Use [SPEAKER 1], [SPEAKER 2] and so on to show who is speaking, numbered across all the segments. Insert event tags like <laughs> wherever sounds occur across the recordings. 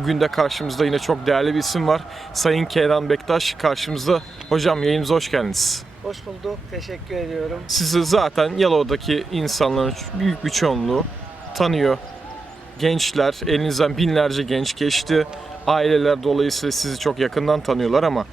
[SPEAKER 1] Bugün de karşımızda yine çok değerli bir isim var. Sayın Kenan Bektaş karşımızda. Hocam yayınımıza hoş geldiniz.
[SPEAKER 2] Hoş bulduk. Teşekkür ediyorum.
[SPEAKER 1] Sizi zaten Yalova'daki insanların büyük bir çoğunluğu tanıyor. Gençler, elinizden binlerce genç geçti. Aileler dolayısıyla sizi çok yakından tanıyorlar ama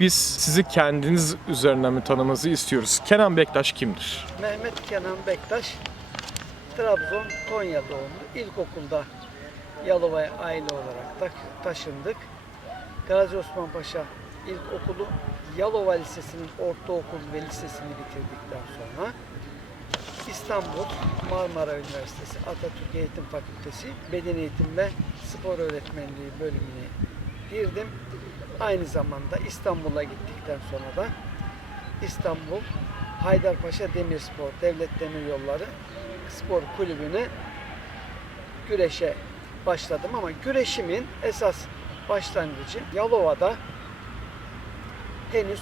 [SPEAKER 1] biz sizi kendiniz üzerinden mi tanımanızı istiyoruz. Kenan Bektaş kimdir?
[SPEAKER 2] Mehmet Kenan Bektaş, Trabzon, Konya doğumlu. İlkokulda Yalova'ya aile olarak da taşındık. Gazi Osman Paşa İlkokulu, Yalova Lisesi'nin ortaokul ve lisesini bitirdikten sonra İstanbul Marmara Üniversitesi Atatürk Eğitim Fakültesi Beden Eğitim ve Spor Öğretmenliği bölümüne girdim. Aynı zamanda İstanbul'a gittikten sonra da İstanbul Haydarpaşa Demirspor Devlet Demiryolları Spor Kulübü'ne güreşe başladım ama güreşimin esas başlangıcı Yalova'da henüz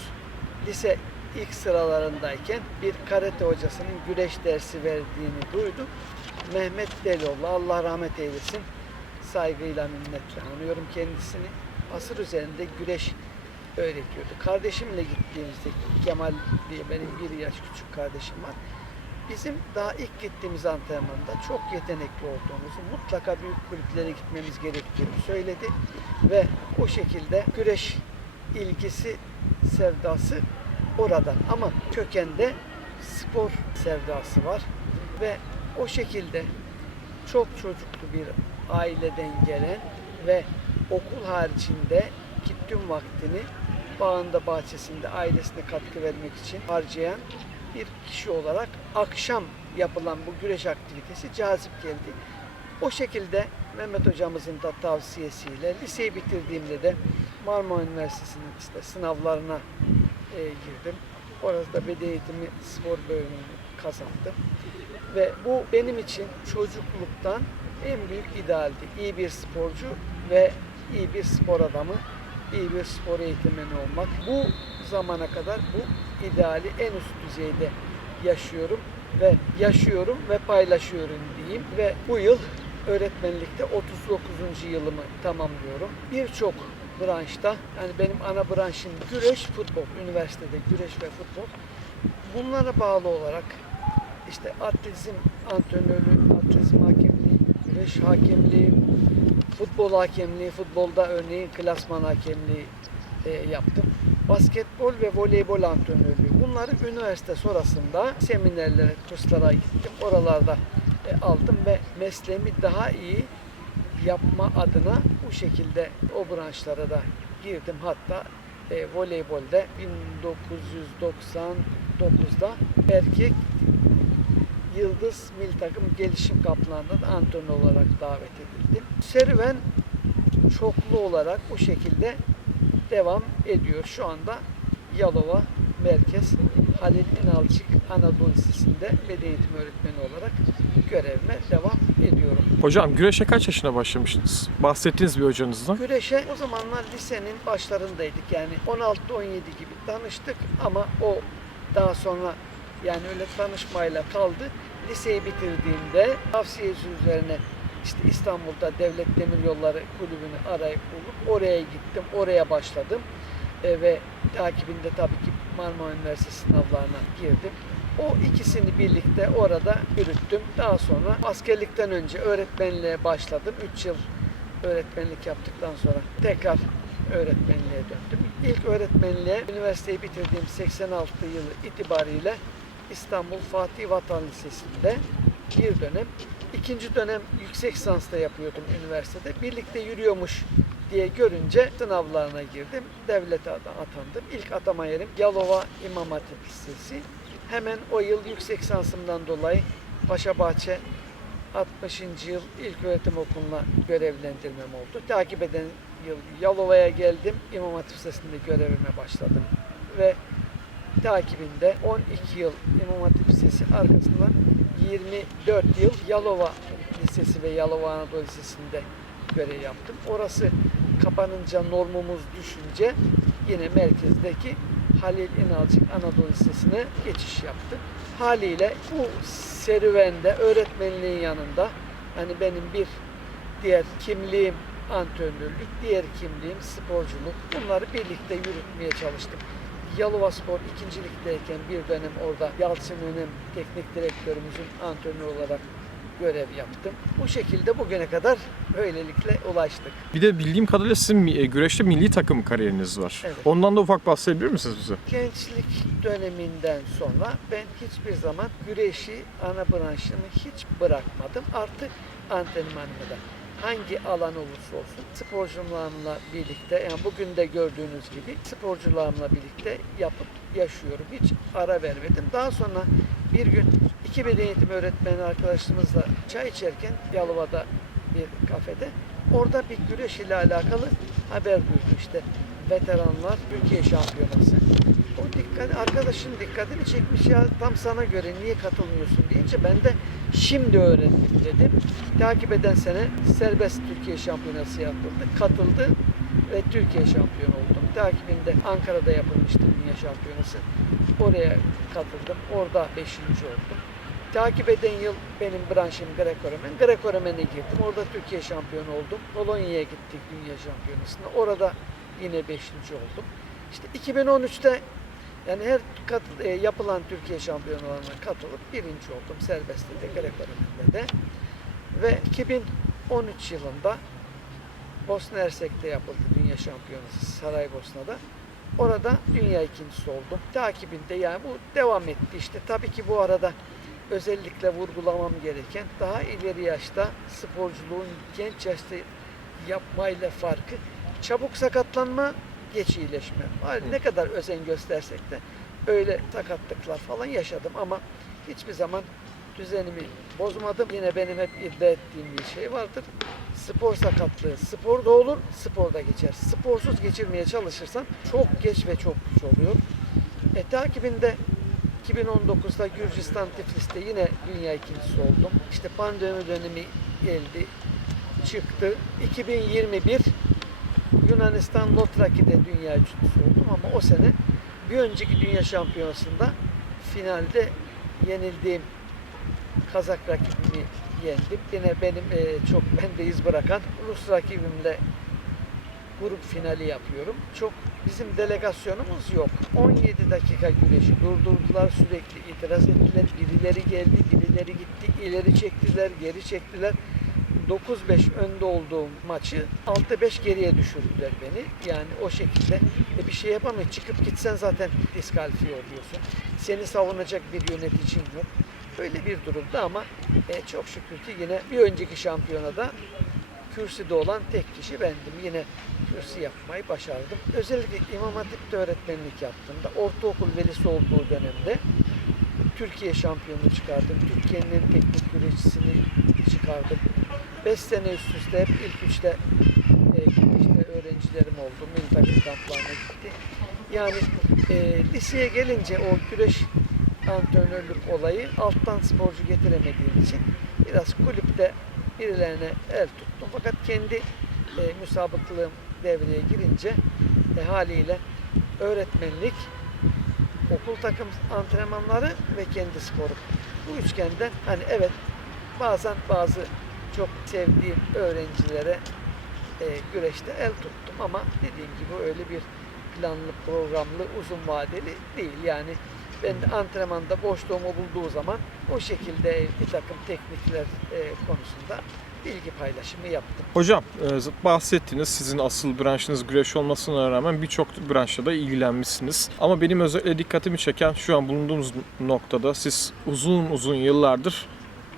[SPEAKER 2] lise ilk sıralarındayken bir karate hocasının güreş dersi verdiğini duydum. Mehmet Delioğlu Allah rahmet eylesin. Saygıyla minnetle anıyorum kendisini. Asır üzerinde güreş öğretiyordu. Kardeşimle gittiğimizde Kemal diye benim bir yaş küçük kardeşim var. Bizim daha ilk gittiğimiz antrenmanda çok yetenekli olduğumuzu, mutlaka büyük kulüplere gitmemiz gerektiğini söyledi. Ve o şekilde güreş ilgisi, sevdası oradan ama kökende spor sevdası var. Ve o şekilde çok çocuklu bir aileden gelen ve okul haricinde ki tüm vaktini bağında bahçesinde ailesine katkı vermek için harcayan bir kişi olarak akşam yapılan bu güreş aktivitesi cazip geldi. O şekilde Mehmet hocamızın da tavsiyesiyle liseyi bitirdiğimde de Marmara Üniversitesi'nin işte sınavlarına e, girdim. Orada beden eğitimi spor bölümünü kazandım. Ve bu benim için çocukluktan en büyük idealdi. İyi bir sporcu ve iyi bir spor adamı, iyi bir spor eğitmeni olmak. Bu zamana kadar bu ideali en üst düzeyde yaşıyorum ve yaşıyorum ve paylaşıyorum diyeyim ve bu yıl öğretmenlikte 39. yılımı tamamlıyorum. Birçok branşta yani benim ana branşım güreş, futbol. Üniversitede güreş ve futbol. Bunlara bağlı olarak işte atletizm antrenörlüğü, atletizm hakemliği, güreş hakemliği, futbol hakemliği, futbolda örneğin klasman hakemliği e, yaptım. Basketbol ve voleybol antrenörlüğü. Bunları üniversite sonrasında seminerlere, kurslara gittim. Oralarda e, aldım ve mesleğimi daha iyi yapma adına bu şekilde o branşlara da girdim. Hatta e, voleybolde 1999'da erkek Yıldız Mil Takım Gelişim Kaplanı'nda da antrenör olarak davet edildim. Serüven çoklu olarak bu şekilde devam ediyor. Şu anda Yalova Merkez Halil İnalcık Anadolu Lisesi'nde beden eğitimi öğretmeni olarak görevime devam ediyorum.
[SPEAKER 1] Hocam güreşe kaç yaşına başlamıştınız? Bahsettiğiniz bir hocanızdan.
[SPEAKER 2] Güreşe o zamanlar lisenin başlarındaydık yani 16-17 gibi tanıştık ama o daha sonra yani öyle tanışmayla kaldı. Liseyi bitirdiğimde tavsiyesi üzerine işte İstanbul'da Devlet Demiryolları Kulübü'nü arayıp bulup oraya gittim, oraya başladım. E, ve takibinde tabii ki Marmara Üniversitesi sınavlarına girdim. O ikisini birlikte orada yürüttüm. Daha sonra askerlikten önce öğretmenliğe başladım. 3 yıl öğretmenlik yaptıktan sonra tekrar öğretmenliğe döndüm. İlk öğretmenliğe üniversiteyi bitirdiğim 86 yılı itibariyle İstanbul Fatih Vatan Lisesi'nde bir dönem. İkinci dönem yüksek lisansta yapıyordum üniversitede. Birlikte yürüyormuş diye görünce sınavlarına girdim. Devlete at- atandım. İlk atama yerim Yalova İmam Hatip Lisesi. Hemen o yıl yüksek lisansımdan dolayı Paşabahçe 60. yıl ilk öğretim okuluna görevlendirmem oldu. Takip eden yıl Yalova'ya geldim. İmam Hatip Lisesi'nde görevime başladım. Ve takibinde 12 yıl İmam Hatip Lisesi arkasından 24 yıl Yalova Lisesi ve Yalova Anadolu Lisesi'nde görev yaptım. Orası kapanınca normumuz düşünce yine merkezdeki Halil İnalcık Anadolu Lisesi'ne geçiş yaptım. Haliyle bu serüvende öğretmenliğin yanında hani benim bir diğer kimliğim antrenörlük, diğer kimliğim sporculuk. Bunları birlikte yürütmeye çalıştım. Yalova Spor ikincilikteyken bir dönem orada Yalçın Önem teknik direktörümüzün antrenörü olarak görev yaptım. Bu şekilde bugüne kadar böylelikle ulaştık.
[SPEAKER 1] Bir de bildiğim kadarıyla sizin e, güreşte milli takım kariyeriniz var.
[SPEAKER 2] Evet.
[SPEAKER 1] Ondan da ufak bahsedebilir misiniz bize?
[SPEAKER 2] Gençlik döneminden sonra ben hiçbir zaman güreşi, ana branşımı hiç bırakmadım. Artık antrenmanımı da hangi alan olursa olsun sporcularımla birlikte yani bugün de gördüğünüz gibi sporcularımla birlikte yapıp yaşıyorum. Hiç ara vermedim. Daha sonra bir gün iki beden eğitim öğretmeni arkadaşımızla çay içerken Yalova'da bir kafede orada bir güreş ile alakalı haber duydum işte veteranlar Türkiye şampiyonası. O dikkat, arkadaşın dikkatini çekmiş ya tam sana göre niye katılmıyorsun deyince ben de şimdi öğrendim dedim. Takip eden sene serbest Türkiye şampiyonası yapıldı. Katıldı ve Türkiye şampiyonu oldum. Takibinde Ankara'da yapılmıştı dünya şampiyonası. Oraya katıldım. Orada beşinci oldum. Takip eden yıl benim branşım Greco-Romen. Greco-Romen'e girdim. Orada Türkiye şampiyonu oldum. Polonya'ya gittik dünya şampiyonasına. Orada yine beşinci oldum. İşte 2013'te yani her kat- e, yapılan Türkiye şampiyonalarına katılıp birinci oldum. Serbestte de Greco-Romen'de de. Ve 2013 yılında Bosna Hersek'te yapıldı dünya şampiyonası Saraybosna'da. Orada dünya ikincisi oldum. Takibinde yani bu devam etti işte. Tabii ki bu arada özellikle vurgulamam gereken daha ileri yaşta sporculuğun genç yaşta yapmayla farkı çabuk sakatlanma, geç iyileşme. Hali Ne kadar özen göstersek de öyle sakatlıklar falan yaşadım ama hiçbir zaman düzenimi bozmadım. Yine benim hep iddia ettiğim bir şey vardır. Spor sakatlığı sporda olur, sporda geçer. Sporsuz geçirmeye çalışırsan çok geç ve çok güç oluyor. E, takibinde 2019'da Gürcistan Tiflis'te yine dünya ikincisi oldum. İşte pandemi dönemi geldi, çıktı. 2021 Yunanistan Lotraki'de dünya üçüncüsü oldum ama o sene bir önceki dünya şampiyonasında finalde yenildiğim Kazak rakibimi yendim. Yine benim e, çok <laughs> bende iz bırakan Rus rakibimle grup finali yapıyorum. Çok bizim delegasyonumuz yok. 17 dakika güreşi durdurdular sürekli itiraz ettiler. Birileri geldi, birileri gitti, ileri çektiler, geri çektiler. 9-5 önde olduğum maçı 6-5 geriye düşürdüler beni. Yani o şekilde e, bir şey yapamayız. Çıkıp gitsen zaten diskalifiye oluyorsun. Seni savunacak bir yöneticin yok. Böyle bir durumda ama e, çok şükür ki yine bir önceki şampiyonada kürsüde olan tek kişi bendim. Yine kürsü yapmayı başardım. Özellikle İmam Hatip'te öğretmenlik yaptığımda, ortaokul velisi olduğu dönemde Türkiye şampiyonu çıkardım. Türkiye'nin en teknik güreşçisini çıkardım. 5 sene üst üste hep ilk üçte e, işte öğrencilerim oldu. Milli takım kamplarına gitti. Yani e, liseye gelince o güreş antrenörlük olayı alttan sporcu getiremediğim için biraz kulüpte birilerine el tuttum. Fakat kendi e, müsabıklığım devreye girince e, haliyle öğretmenlik, okul takım antrenmanları ve kendi sporum. Bu üçgenden hani evet bazen bazı çok sevdiğim öğrencilere e, güreşte el tuttum ama dediğim gibi öyle bir planlı, programlı, uzun vadeli değil. Yani ben de antrenmanda boşluğumu bulduğu zaman o şekilde bir takım teknikler e, konusunda bilgi paylaşımı yaptım.
[SPEAKER 1] Hocam e, bahsettiniz sizin asıl branşınız güreş olmasına rağmen birçok branşla da ilgilenmişsiniz. Ama benim özellikle dikkatimi çeken şu an bulunduğumuz noktada siz uzun uzun yıllardır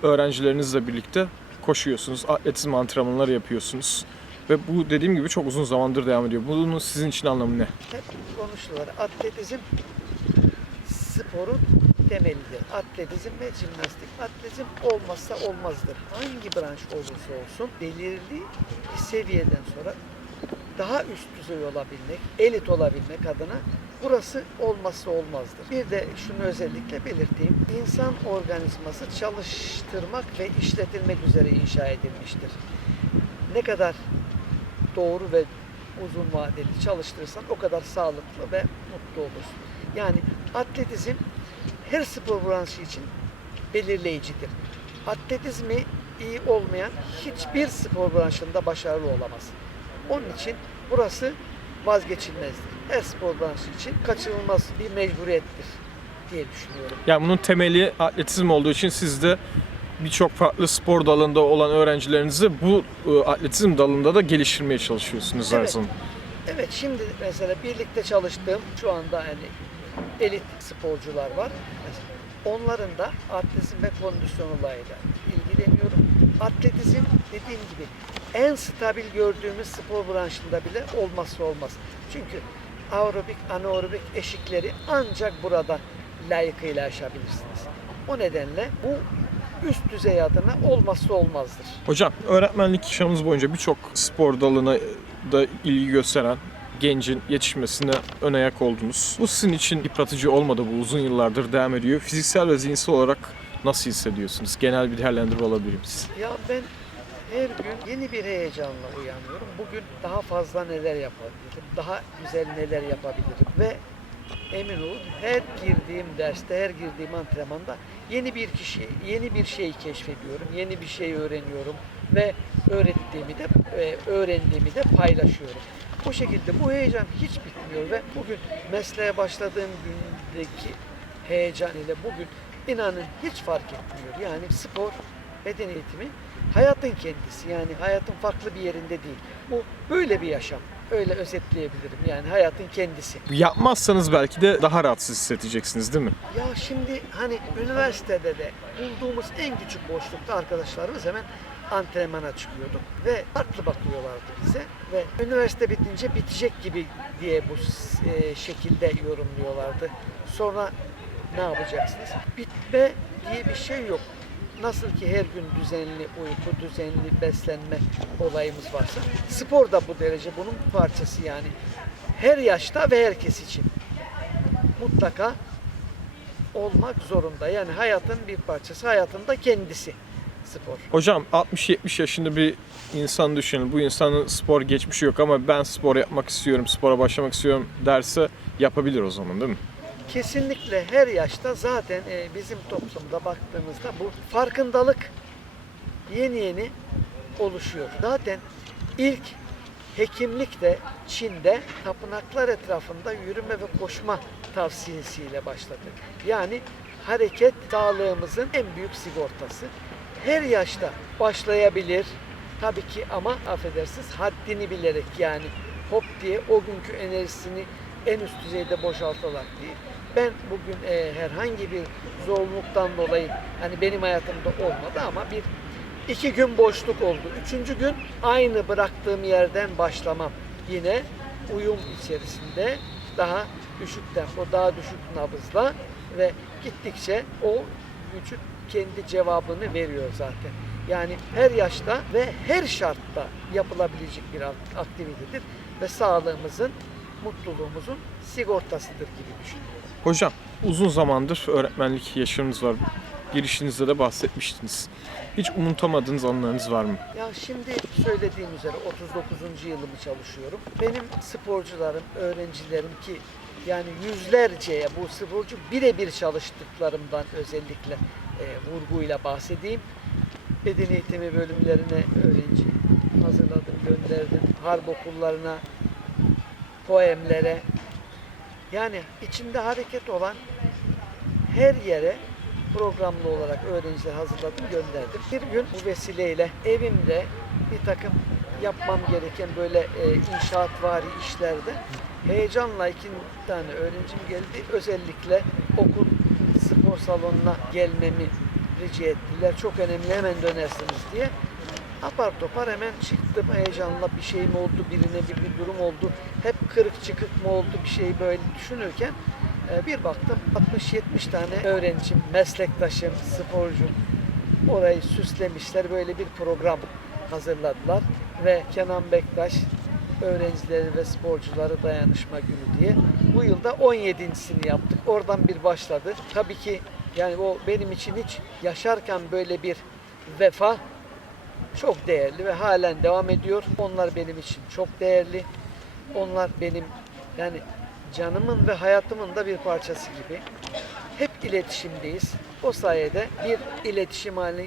[SPEAKER 1] öğrencilerinizle birlikte koşuyorsunuz, atletizm antrenmanları yapıyorsunuz. Ve bu dediğim gibi çok uzun zamandır devam ediyor. Bunun sizin için anlamı ne?
[SPEAKER 2] Hep konuştular. Atletizm sporun temelidir. Atletizm ve jimnastik. Atletizm olmazsa olmazdır. Hangi branş olursa olsun belirli bir seviyeden sonra daha üst düzey olabilmek, elit olabilmek adına burası olmazsa olmazdır. Bir de şunu özellikle belirteyim. İnsan organizması çalıştırmak ve işletilmek üzere inşa edilmiştir. Ne kadar doğru ve uzun vadeli çalıştırırsan o kadar sağlıklı ve mutlu olursun. Yani atletizm her spor branşı için belirleyicidir. Atletizmi iyi olmayan hiçbir spor branşında başarılı olamaz. Onun için burası vazgeçilmezdir. Her spor branşı için kaçınılmaz bir mecburiyettir diye düşünüyorum.
[SPEAKER 1] Yani bunun temeli atletizm olduğu için siz de birçok farklı spor dalında olan öğrencilerinizi bu e, atletizm dalında da geliştirmeye çalışıyorsunuz her
[SPEAKER 2] Evet.
[SPEAKER 1] zaman.
[SPEAKER 2] Evet şimdi mesela birlikte çalıştığım şu anda hani elit sporcular var. Onların da atletizm ve kondisyon olayıyla ilgileniyorum. Atletizm dediğim gibi en stabil gördüğümüz spor branşında bile olmazsa olmaz. Çünkü aerobik, anaerobik eşikleri ancak burada layıkıyla aşabilirsiniz. O nedenle bu üst düzey adına olmazsa olmazdır.
[SPEAKER 1] Hocam öğretmenlik yaşamınız boyunca birçok spor dalına da ilgi gösteren gencin yetişmesine ön ayak oldunuz. Bu sizin için yıpratıcı olmadı bu uzun yıllardır devam ediyor. Fiziksel ve zihinsel olarak nasıl hissediyorsunuz? Genel bir değerlendirme alabilir miyiz?
[SPEAKER 2] Ya ben her gün yeni bir heyecanla uyanıyorum. Bugün daha fazla neler yapabilirim, daha güzel neler yapabilirim ve emin olun her girdiğim derste, her girdiğim antrenmanda yeni bir kişi, yeni bir şey keşfediyorum, yeni bir şey öğreniyorum ve öğrettiğimi de e, öğrendiğimi de paylaşıyorum. Bu şekilde bu heyecan hiç bitmiyor ve bugün mesleğe başladığım gündeki heyecan ile bugün inanın hiç fark etmiyor. Yani spor, beden eğitimi hayatın kendisi. Yani hayatın farklı bir yerinde değil. Bu böyle bir yaşam. Öyle özetleyebilirim. Yani hayatın kendisi.
[SPEAKER 1] Yapmazsanız belki de daha rahatsız hissedeceksiniz değil mi?
[SPEAKER 2] Ya şimdi hani üniversitede de bulduğumuz en küçük boşlukta arkadaşlarımız hemen antrenmana çıkıyorduk ve farklı bakıyorlardı bize ve üniversite bitince bitecek gibi diye bu e, şekilde yorumluyorlardı. Sonra ne yapacaksınız? Bitme diye bir şey yok. Nasıl ki her gün düzenli uyku, düzenli beslenme olayımız varsa spor da bu derece bunun bir parçası yani. Her yaşta ve herkes için mutlaka olmak zorunda. Yani hayatın bir parçası, hayatın da kendisi spor.
[SPEAKER 1] Hocam 60-70 yaşında bir insan düşünün. Bu insanın spor geçmişi yok ama ben spor yapmak istiyorum, spora başlamak istiyorum derse yapabilir o zaman değil mi?
[SPEAKER 2] Kesinlikle her yaşta zaten e, bizim toplumda baktığımızda bu farkındalık yeni yeni oluşuyor. Zaten ilk hekimlik de Çin'de tapınaklar etrafında yürüme ve koşma tavsiyesiyle başladı. Yani hareket sağlığımızın en büyük sigortası. Her yaşta başlayabilir tabii ki ama affedersiniz haddini bilerek yani hop diye o günkü enerjisini en üst düzeyde boşaltarak değil. Ben bugün e, herhangi bir zorluktan dolayı hani benim hayatımda olmadı ama bir iki gün boşluk oldu. Üçüncü gün aynı bıraktığım yerden başlamam. Yine uyum içerisinde daha düşük tempo, daha düşük nabızla ve gittikçe o vücut kendi cevabını veriyor zaten. Yani her yaşta ve her şartta yapılabilecek bir ak- aktivitedir ve sağlığımızın, mutluluğumuzun sigortasıdır gibi düşünüyorum.
[SPEAKER 1] Hocam uzun zamandır öğretmenlik yaşamınız var. Girişinizde de bahsetmiştiniz. Hiç unutamadığınız anlarınız var mı?
[SPEAKER 2] Ya şimdi söylediğim üzere 39. yılımı çalışıyorum. Benim sporcularım, öğrencilerim ki yani yüzlerceye bu sporcu birebir çalıştıklarımdan özellikle e, vurguyla bahsedeyim. Beden eğitimi bölümlerine öğrenci hazırladım, gönderdim. Harp okullarına, poemlere. Yani içinde hareket olan her yere programlı olarak öğrenciler hazırladım, gönderdim. Bir gün bu vesileyle evimde bir takım yapmam gereken böyle e, inşaatvari işlerde heyecanla iki tane öğrencim geldi. Özellikle okul spor salonuna gelmemi rica ettiler. Çok önemli hemen dönersiniz diye. Apar topar hemen çıktım heyecanla bir şey mi oldu, birine bir, bir durum oldu. Hep kırık çıkık mı oldu bir şey böyle düşünürken e, bir baktım 60-70 tane öğrencim, meslektaşım, sporcum orayı süslemişler. Böyle bir program hazırladılar ve Kenan Bektaş öğrencileri ve sporcuları dayanışma günü diye bu yılda 17.sini yaptık. Oradan bir başladı. Tabii ki yani o benim için hiç yaşarken böyle bir vefa çok değerli ve halen devam ediyor. Onlar benim için çok değerli. Onlar benim yani canımın ve hayatımın da bir parçası gibi. Hep iletişimdeyiz. O sayede bir iletişim haline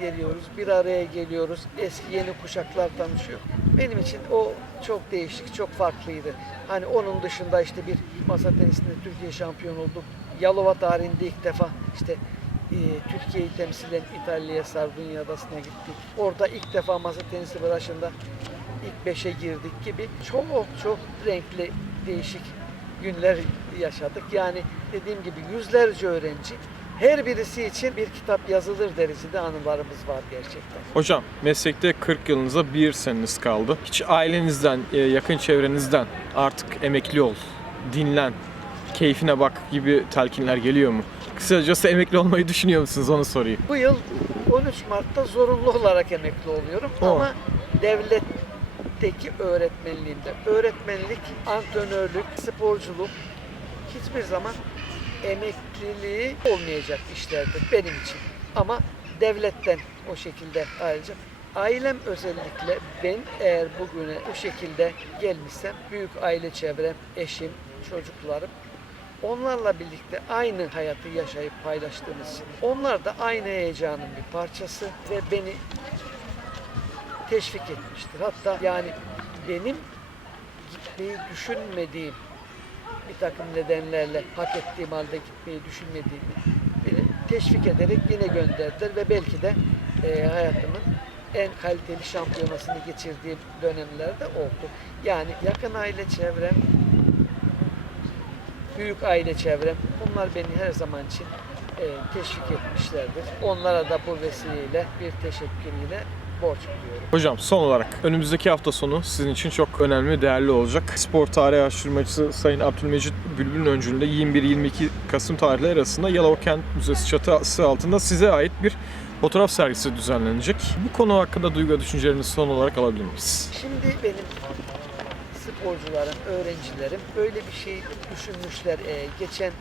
[SPEAKER 2] geliyoruz, bir araya geliyoruz. Eski yeni kuşaklar tanışıyor. Benim için o çok değişik, çok farklıydı. Hani onun dışında işte bir masa tenisinde Türkiye şampiyonu olduk. Yalova tarihinde ilk defa işte e, Türkiye'yi temsilen İtalya'ya, Sardunya Adası'na gittik. Orada ilk defa masa tenisi branşında ilk beşe girdik gibi çok çok renkli, değişik günler yaşadık. Yani dediğim gibi yüzlerce öğrenci her birisi için bir kitap yazılır derecede anılarımız var gerçekten.
[SPEAKER 1] Hocam meslekte 40 yılınıza bir seneniz kaldı. Hiç ailenizden, e, yakın çevrenizden artık emekli ol, dinlen, keyfine bak gibi telkinler geliyor mu? Kısacası emekli olmayı düşünüyor musunuz onu sorayım.
[SPEAKER 2] Bu yıl 13 Mart'ta zorunlu olarak emekli oluyorum
[SPEAKER 1] O.
[SPEAKER 2] ama devletteki öğretmenliğimde. Öğretmenlik, antrenörlük, sporculuk hiçbir zaman emekliliği olmayacak işlerdir benim için. Ama devletten o şekilde ayrıca Ailem özellikle ben eğer bugüne bu şekilde gelmişsem büyük aile çevrem, eşim, çocuklarım onlarla birlikte aynı hayatı yaşayıp paylaştığımız onlar da aynı heyecanın bir parçası ve beni teşvik etmiştir. Hatta yani benim gitmeyi düşünmediğim bir takım nedenlerle hak ettiğim halde gitmeyi düşünmediğimi beni teşvik ederek yine gönderdiler ve belki de e, hayatımın en kaliteli şampiyonasını geçirdiğim dönemlerde oldu. Yani yakın aile çevrem, büyük aile çevrem bunlar beni her zaman için e, teşvik etmişlerdir. Onlara da bu vesileyle bir teşekkürüyle borç biliyorum.
[SPEAKER 1] Hocam son olarak önümüzdeki hafta sonu sizin için çok önemli değerli olacak. Spor tarihi araştırmacısı Sayın Abdülmecit Bülbül'ün öncülüğünde 21-22 Kasım tarihleri arasında Yalova Kent Müzesi çatısı altında size ait bir fotoğraf sergisi düzenlenecek. Bu konu hakkında duygu düşüncelerinizi son olarak alabilir miyiz?
[SPEAKER 2] Şimdi benim sporcularım, öğrencilerim böyle bir şey düşünmüşler. Ee, geçen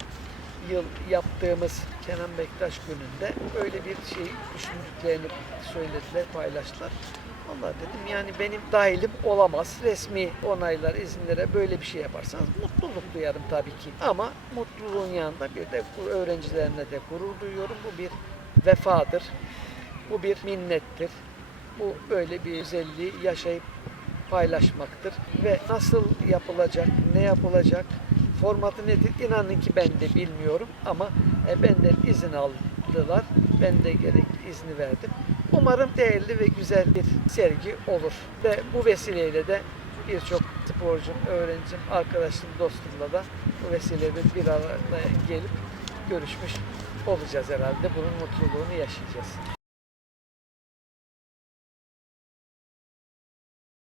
[SPEAKER 2] yıl yaptığımız Kenan Bektaş gününde böyle bir şey düşündüklerini söylediler, paylaştılar. Vallahi dedim yani benim dahilim olamaz. Resmi onaylar, izinlere böyle bir şey yaparsanız mutluluk duyarım tabii ki. Ama mutluluğun yanında bir de öğrencilerine de gurur duyuyorum. Bu bir vefadır. Bu bir minnettir. Bu böyle bir özelliği yaşayıp paylaşmaktır. Ve nasıl yapılacak, ne yapılacak, formatı nedir inanın ki ben de bilmiyorum ama e, benden izin aldılar. Ben de gerekli izni verdim. Umarım değerli ve güzel bir sergi olur. Ve bu vesileyle de birçok sporcum, öğrencim, arkadaşım, dostumla da bu vesileyle bir arada gelip görüşmüş olacağız herhalde. Bunun mutluluğunu yaşayacağız.